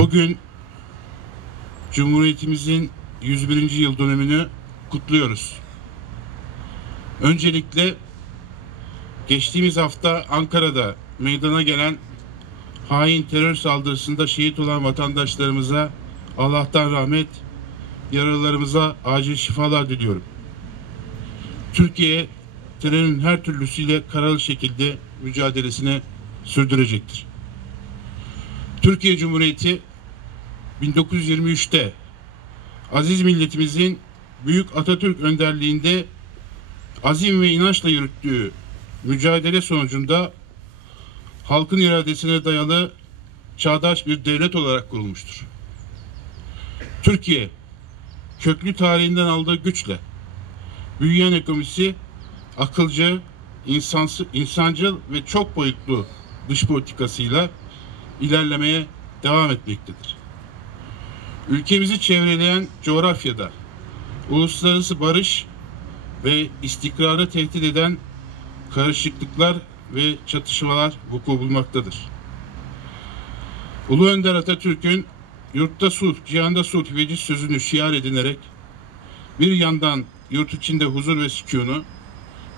Bugün Cumhuriyetimizin 101. yıl dönümünü kutluyoruz. Öncelikle geçtiğimiz hafta Ankara'da meydana gelen hain terör saldırısında şehit olan vatandaşlarımıza Allah'tan rahmet, yaralılarımıza acil şifalar diliyorum. Türkiye terörün her türlüsüyle kararlı şekilde mücadelesini sürdürecektir. Türkiye Cumhuriyeti 1923'te aziz milletimizin Büyük Atatürk önderliğinde azim ve inançla yürüttüğü mücadele sonucunda halkın iradesine dayalı çağdaş bir devlet olarak kurulmuştur. Türkiye, köklü tarihinden aldığı güçle, büyüyen ekonomisi, akılcı, insancıl ve çok boyutlu dış politikasıyla ilerlemeye devam etmektedir. Ülkemizi çevreleyen coğrafyada uluslararası barış ve istikrarı tehdit eden karışıklıklar ve çatışmalar vuku bulmaktadır. Ulu Önder Atatürk'ün yurtta sulh, cihanda sulh veciz sözünü şiar edinerek bir yandan yurt içinde huzur ve sükûnu,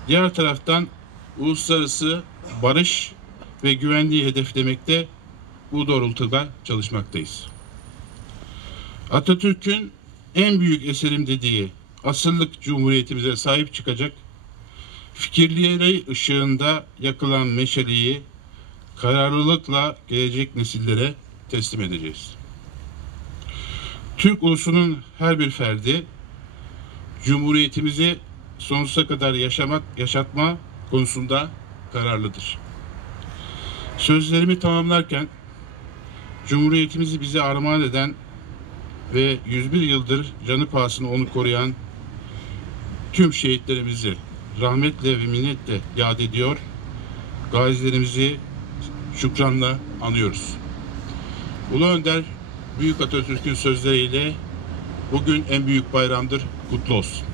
diğer taraftan uluslararası barış ve güvenliği hedeflemekte, bu doğrultuda çalışmaktayız. Atatürk'ün en büyük eserim dediği asırlık cumhuriyetimize sahip çıkacak, fikirleri ışığında yakılan meşaleyi kararlılıkla gelecek nesillere teslim edeceğiz. Türk ulusunun her bir ferdi cumhuriyetimizi sonsuza kadar yaşatma konusunda kararlıdır. Sözlerimi tamamlarken Cumhuriyetimizi bize armağan eden ve 101 yıldır canı pahasına onu koruyan tüm şehitlerimizi rahmetle ve minnetle yad ediyor, gazilerimizi şükranla anıyoruz. Ulu Önder Büyük Atatürk'ün sözleriyle bugün en büyük bayramdır, kutlu olsun.